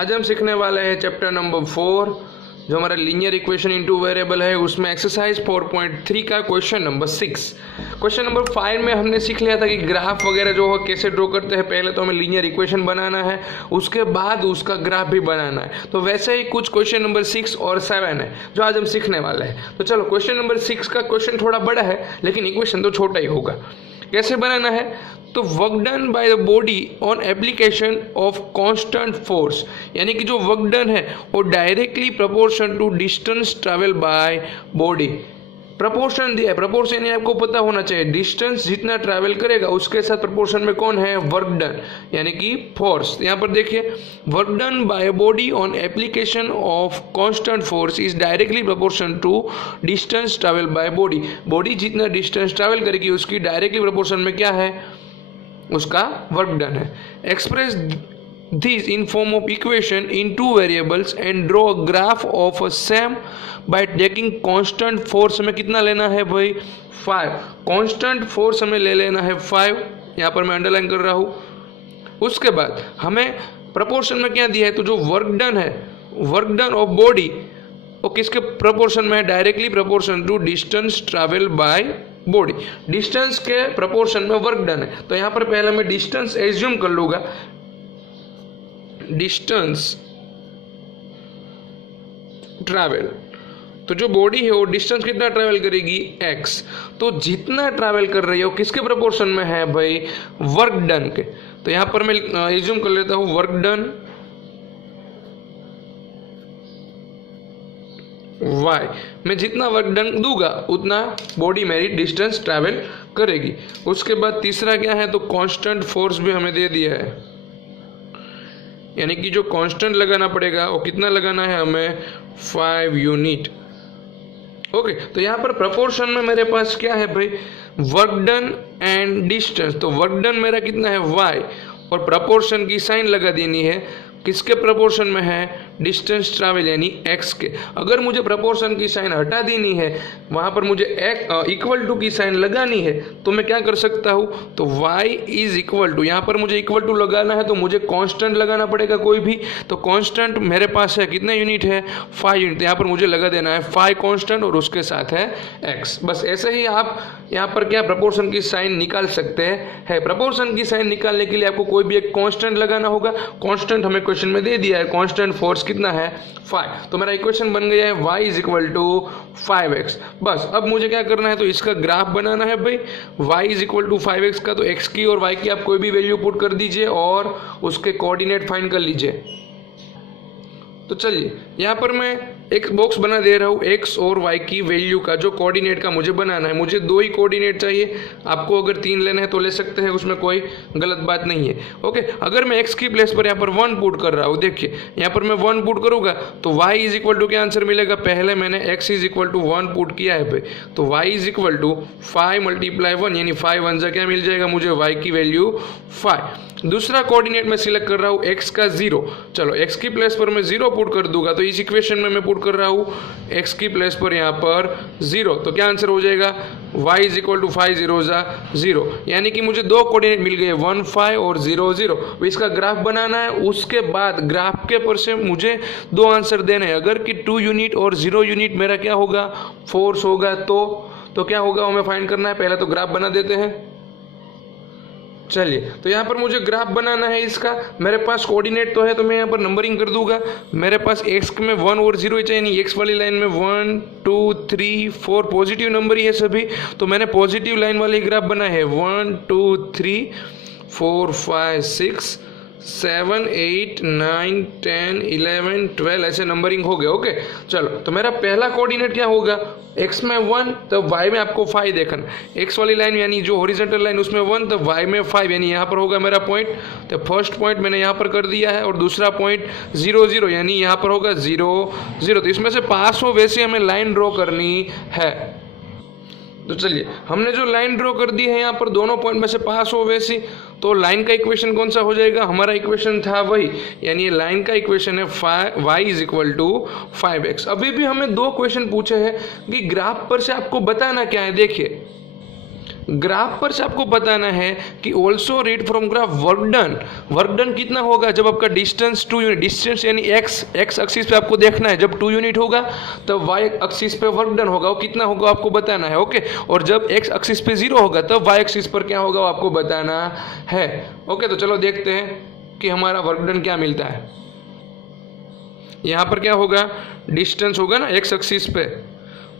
आज हम सीखने वाले हैं चैप्टर नंबर 4 जो हमारा लीनियर इक्वेशन इनटू वेरिएबल है, उसमें एक्सरसाइज 4.3 का क्वेश्चन नंबर 6। क्वेश्चन नंबर 5 में हमने सीख लिया था कि ग्राफ वगैरह जो है कैसे ड्रॉ करते हैं। पहले तो हमें लीनियर इक्वेशन बनाना है, उसके बाद उसका ग्राफ भी बनाना है। तो वैसे ही कुछ क्वेश्चन नंबर 6 और 7 है जो आज हम सीखने वाले हैं। तो चलो, क्वेश्चन नंबर 6 का क्वेश्चन थोड़ा बड़ा है लेकिन इक्वेशन तो छोटा ही होगा। कैसे बनाना है, तो work done by the body on application of constant force, यानी कि जो वर्क डन है वो directly proportion to distance travel by body. Proportion दिया है, प्रपोर्शन यानी आपको पता होना चाहिए डिस्टेंस जितना ट्रैवल करेगा उसके साथ प्रपोर्शन में कौन है, वर्क डन यानी कि फोर्स। यहाँ पर देखिए, work done by body on application of constant force is directly proportion to distance travel by body. Body जितना डिस्टेंस ट्रैवल करेगी उसकी डायरेक्टली प्रोपोर्शन में क्या है, उसका वर्क डन है। Express this in form of equation in two variables and draw a graph of a same by taking constant force. हमें कितना लेना है भाई, 5। कांस्टेंट फोर्स हमें ले लेना है 5, यहाँ पर मैं अंडरलाइन कर रहा हूँ। उसके बाद हमें प्रपोर्शन में क्या दिया है, तो जो वर्क डन है, वर्क डन ऑफ बॉडी वो किसके प्रपोर्शन में है, directly proportion to distance travel by body. Distance के प्रपोर्शन में वर्क डन है, तो यहाँ पर पहले मैं डिस्टेंस एज्यूम कर लूँगा। डिस्टेंस ट्रैवल, तो जो बॉडी है वो डिस्टेंस कितना ट्रैवल करेगी, x। तो जितना ट्रैवल कर रही है वो किसके प्रपोर्शन में है भाई, वर्क डन के। तो यहाँ पर मैं एज्यूम कर लेता हूँ वर्क डन y। मैं जितना वर्क डन दूंगा उतना बॉडी मेरी डिस्टेंस ट्रैवल करेगी। उसके बाद तीसरा क्या है, तो कांस्टेंट फोर्स भी हमें दे दिया है, यानी कि जो कांस्टेंट लगाना पड़ेगा वो कितना लगाना है हमें, 5 यूनिट। ओके, तो यहाँ पर प्रपोर्शन में मेरे पास क्या है भाई, वर्क डन एंड डिस्टेंस। तो वर्क डन मेरा कितना है, y, और प्रपोर्शन की साइन लगा देनी है, किसके प्रपोर्शन में है, डिस्टेंस ट्रैवल यानी x के। अगर मुझे प्रपोर्शन की साइन हटा देनी है, वहाँ पर मुझे इक्वल टू की साइन लगानी है, तो मैं क्या कर सकता हूँ, तो y इज इक्वल टू, यहाँ पर मुझे इक्वल टू लगाना है तो मुझे कांस्टेंट लगाना पड़ेगा कोई भी। तो कांस्टेंट मेरे पास है, कितने यूनिट है, 5 यूनिट। तो यहाँ पर मुझे लगा देना है 5 कांस्टेंट और उसके साथ है x। बस ऐसे ही आप यहाँ पर क्या प्रपोर्शन की साइन निकाल सकते हैं। प्रपोर्शन की साइन निकालने के लिए आपको कोई भी एक कांस्टेंट लगाना होगा। कांस्टेंट हमें क्वेश्चन में दे दिया है, कांस्टेंट फोर्स कितना है, 5। तो मेरा इक्वेशन बन गया है y is equal to 5x। बस अब मुझे क्या करना है, तो इसका ग्राफ बनाना है भाई। y is equal to 5x का, तो x की और y की आप कोई भी वैल्यू पुट कर दीजिए और उसके कोऑर्डिनेट फाइंड कर लीजिए। तो चलिए, यहाँ पर मैं एक बॉक्स बना दे रहा हूँ x और y की वैल्यू का, जो कोऑर्डिनेट का मुझे बनाना है। मुझे 2 ही कोऑर्डिनेट चाहिए, आपको अगर 3 लेने हैं तो ले सकते हैं, उसमें कोई गलत बात नहीं है। ओके, अगर मैं x की प्लेस पर यहाँ पर 1 पुट कर रहा हूँ, देखिए यहाँ पर मैं 1 पुट करूँगा तो y इज इक्वल टू क्या आंसर मिलेगा, पहले मैंने x is equal to 1 put किया है भाई, तो y is equal to 5 multiply 1 यानी 5 1 जा क्या मिल जाएगा मुझे, y की वैल्यू 5। दूसरा कोऑर्डिनेट मैं सिलेक्ट कर रहा हूँ x का 0। चलो, x की प्लेस पर मैं 0 पुट कर दूंगा, तो इस इक्वेशन में मैं पुट कर रहा हूँ x की प्लेस पर यहाँ पर 0। तो क्या आंसर हो जाएगा, y इज इक्वल टू 5 0 जा 0, यानी कि मुझे 2 कोऑर्डिनेट मिल गए, 1 5 और 0 0। इसका ग्राफ बनाना है। उसके बाद ग्राफ के पर से मुझे 2 आंसर देने हैं। अगर कि 2 यूनिट और 0 यूनिट मेरा क्या होगा, फोर्स होगा, तो क्या होगा हमें फाइंड करना है। पहले तो ग्राफ बना देते हैं। चलिए, तो यहाँ पर मुझे ग्राफ बनाना है इसका। मेरे पास कोऑर्डिनेट तो है, तो मैं यहाँ पर नंबरिंग कर दूंगा। मेरे पास x में 1 और 0 ही चाहिए, यानी x वाली लाइन में 1 2 3 4 पॉजिटिव नंबर ही है सभी, तो मैंने पॉजिटिव लाइन वाली ग्राफ बनाया है। 1 2 3 4 5 6 7 8 9 10 11 12 ऐसे नंबरिंग हो गए। ओके, चलो, तो मेरा पहला कोऑर्डिनेट क्या होगा, x में 1 तो y में आपको 5 देखना। x वाली लाइन यानी जो हॉरिजॉन्टल लाइन उसमें 1 तो y में 5, यानी यहाँ पर होगा मेरा पॉइंट। तो फर्स्ट पॉइंट मैंने यहाँ पर कर दिया है और दूसरा पॉइंट 0 0 यानी यहाँ पर होगा 0 0। तो इसमें से पास हो वैसे हमें लाइन ड्रॉ करनी है। तो चलिए, हमने जो लाइन ड्रॉ कर दी है यहाँ पर दोनों पॉइंट में से पास हो वैसी, तो लाइन का इक्वेशन कौन सा हो जाएगा, हमारा इक्वेशन था वही, यानी ये लाइन का इक्वेशन है y is equal to 5x। अभी भी हमें 2 क्वेश्चन पूछे हैं कि ग्राफ पर से आपको बताना क्या है। देखिए, ग्राफ पर से आपको बताना है कि also read from graph work done. Work done कितना होगा जब आपका डिस्टेंस 2 यूनिट, डिस्टेंस यानी एक्स एक्सिस पे आपको देखना है, जब 2 यूनिट होगा तब वाई एक्सिस पे वर्क डन होगा, वो कितना होगा आपको बताना है। ओके, और जब एक्स एक्सिस पे 0 होगा तब वाई एक्सिस पर क्या होगा वो आपको बताना है। ओके, तो चलो देखते हैं कि हमारा वर्क डन क्या मिलता है। यहाँ पर क्या होगा, डिस्टेंस होगा ना एक्स एक्सिस पे,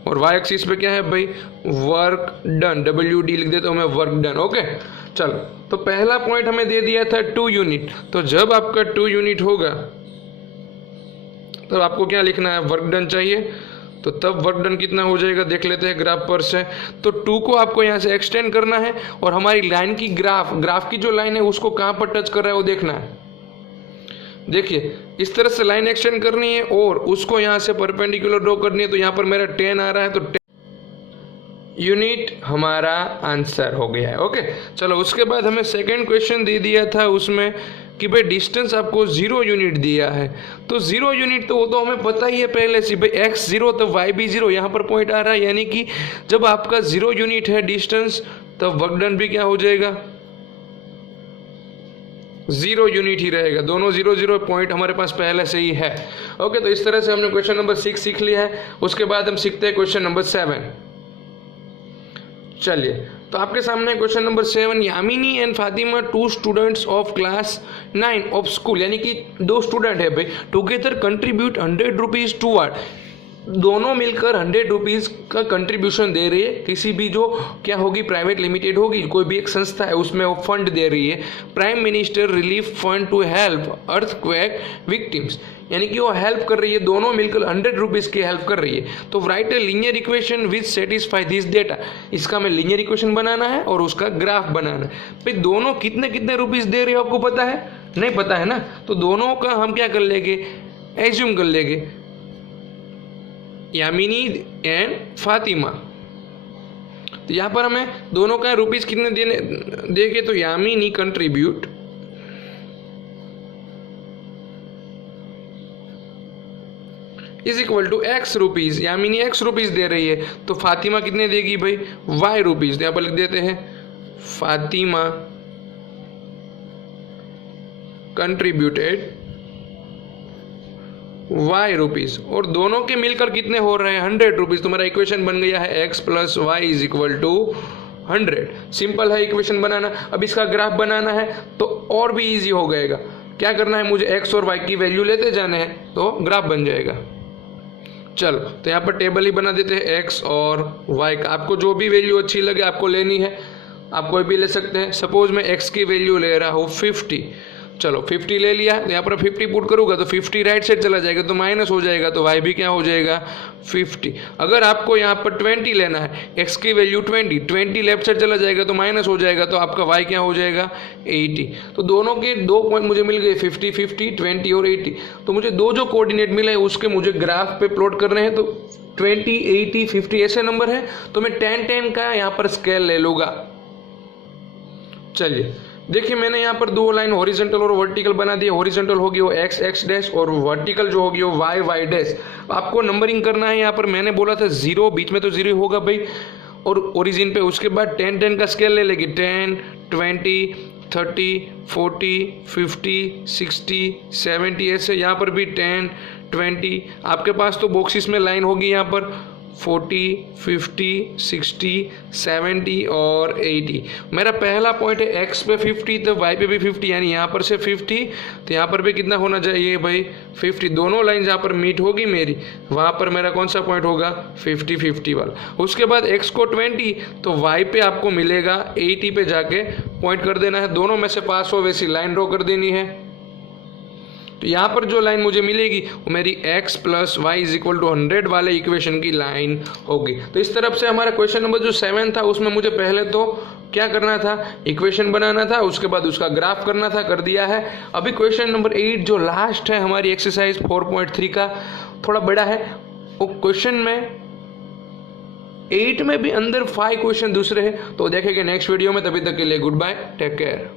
और वाई एक्सिस पे क्या है भाई, वर्क डन, WD लिख देता हूँ मैं, वर्क डन। ओके, चलो तो पहला पॉइंट हमें दे दिया था 2 यूनिट, तो जब आपका 2 यूनिट होगा तब आपको क्या लिखना है, वर्क डन चाहिए। तो तब वर्क डन कितना हो जाएगा देख लेते हैं ग्राफ पर से। तो 2 को आपको यहाँ से एक्सटेंड करना है, और हमारी लाइन की ग्राफ की जो लाइन है उसको कहाँ पर टच कर रहा है वो देखना है। देखिए इस तरह से लाइन एक्सटेंड करनी है और उसको यहाँ से परपेंडिकुलर ड्रॉ करनी है। तो यहाँ पर मेरा 10 आ रहा है, तो 10 यूनिट हमारा आंसर हो गया है। ओके, चलो उसके बाद हमें सेकंड क्वेश्चन दे दिया था उसमें कि भाई डिस्टेंस आपको 0 यूनिट दिया है। तो 0 यूनिट तो वो तो हमें पता ही है पहले से, भाई x 0 तो y भी 0, यहाँ पर पॉइंट आ रहा है, यानी कि जब आपका 0 यूनिट है डिस्टेंस तब वर्क डन भी क्या हो जाएगा, 0 यूनिट ही रहेगा। दोनों 0 0 पॉइंट हमारे पास पहले से ही है। ओके, तो इस तरह से हमने क्वेश्चन नंबर 6 सीख लिया है। उसके बाद हम सीखते हैं क्वेश्चन नंबर 7। चलिए, तो आपके सामने question number 7, Yamini and Fatima 2 students of class 9 of school, यानी कि 2 स्टूडेंट है भाई, टुगेदर कंट्रीब्यूट 100 रुपीज टूवर्ड, दोनों मिलकर 100 रुपीज़ का कंट्रीब्यूशन दे रही है, किसी भी जो क्या होगी प्राइवेट लिमिटेड होगी, कोई भी एक संस्था है उसमें वो फंड दे रही है, prime minister relief fund to help earthquake victims, यानी कि वो हेल्प कर रही है, दोनों मिलकर 100 रुपीज़ की हेल्प कर रही है। तो right a linear equation which satisfy this data, इसका हमें लीनियर इक्वेशन बनाना है और उसका ग्राफ बनाना है। भाई दोनों कितने कितने रुपीज़ दे रहे हो आपको पता है, नहीं पता है ना, तो दोनों का हम क्या कर लेंगे, एज्यूम कर लेंगे, यामिनी एंड फातिमा। तो यहाँ पर हमें दोनों का रुपीस कितने देने देंगे, तो Yamini contribute is equal to x rupees, Yamini x rupees दे रही है, तो फातिमा कितने देगी भाई, y रुपीज। तो यहाँ पर लिख देते हैं फातिमा कंट्रीब्यूटेड y रुपीज, और दोनों के मिलकर कितने हो रहे हैं 100 रुपीज। तो मेरा इक्वेशन बन गया है x plus y is equal to 100। Simple है इक्वेशन बनाना। अब इसका ग्राफ बनाना है तो और भी इजी हो गएगा। क्या करना है, मुझे x और y की वैल्यू लेते जाने हैं तो ग्राफ बन जाएगा। चलो तो यहाँ पर टेबल ही बना देते हैं x और y का, आपको जो भी वैल्यू अच्छी लगे आपको लेनी है, आप कोई भी ले सकते हैं। सपोज मैं x की वैल्यू ले रहा हूँ 50, चलो 50 ले लिया, यहाँ पर 50 पुट करूँगा तो 50 राइट साइड चला जाएगा तो माइनस हो जाएगा, तो y भी क्या हो जाएगा 50। अगर आपको यहाँ पर 20 लेना है, x की वैल्यू 20 लेफ्ट साइड चला जाएगा तो माइनस हो जाएगा, तो आपका y क्या हो जाएगा 80। तो दोनों के 2 पॉइंट मुझे मिल गए 50 50 20 और 80। तो मुझे 2 जो कोऑर्डिनेट मिले उसके मुझे ग्राफ पे प्लॉट करने हैं। तो 20 80 50 ऐसे नंबर है, तो मैं 10 10 का यहाँ पर स्केल ले लूँगा। चलिए देखिए, मैंने यहाँ पर 2 लाइन हॉरिजॉन्टल और वर्टिकल बना दिए। हॉरिजॉन्टल होगी वो x x डैश और वर्टिकल जो होगी वो y y डैश। आपको नंबरिंग करना है। यहाँ पर मैंने बोला था 0, बीच में तो 0 होगा भाई, और ओरिजिन पे। उसके बाद 10 10 का स्केल ले लेगी, 10 20 30 40 50 60 70 ऐसे। यहाँ पर भी 10 20, आपके पास तो बॉक्सेस में लाइन होगी यहाँ पर 40 50 60 70 और 80। मेरा पहला पॉइंट है x पे 50 तो y पे भी 50, यानी यहाँ पर से 50 तो यहाँ पर भी कितना होना चाहिए भाई 50। दोनों लाइन जहाँ पर मीट होगी मेरी, वहाँ पर मेरा कौन सा पॉइंट होगा 50 50 वाला। उसके बाद x को 20 तो y पे आपको मिलेगा 80 पे जाके पॉइंट कर देना है। दोनों में से पास हो वैसी लाइन ड्रॉ कर देनी है। तो यहाँ पर जो लाइन मुझे मिलेगी वो मेरी x plus y is equal to 100 वाले इक्वेशन की लाइन होगी। तो इस तरफ से हमारा क्वेश्चन नंबर जो 7 था उसमें मुझे पहले तो क्या करना था, इक्वेशन बनाना था, उसके बाद उसका ग्राफ करना था, कर दिया है। अभी क्वेश्चन नंबर 8 जो लास्ट है हमारी एक्सरसाइज 4.3 का, थोड़ा बड़ा है। वो क्वेश्चन में 8 में भी अंदर 5 क्वेश्चन दूसरे हैं, तो देखेंगे नेक्स्ट वीडियो में। तभी तक के लिए गुड बाय, टेक केयर।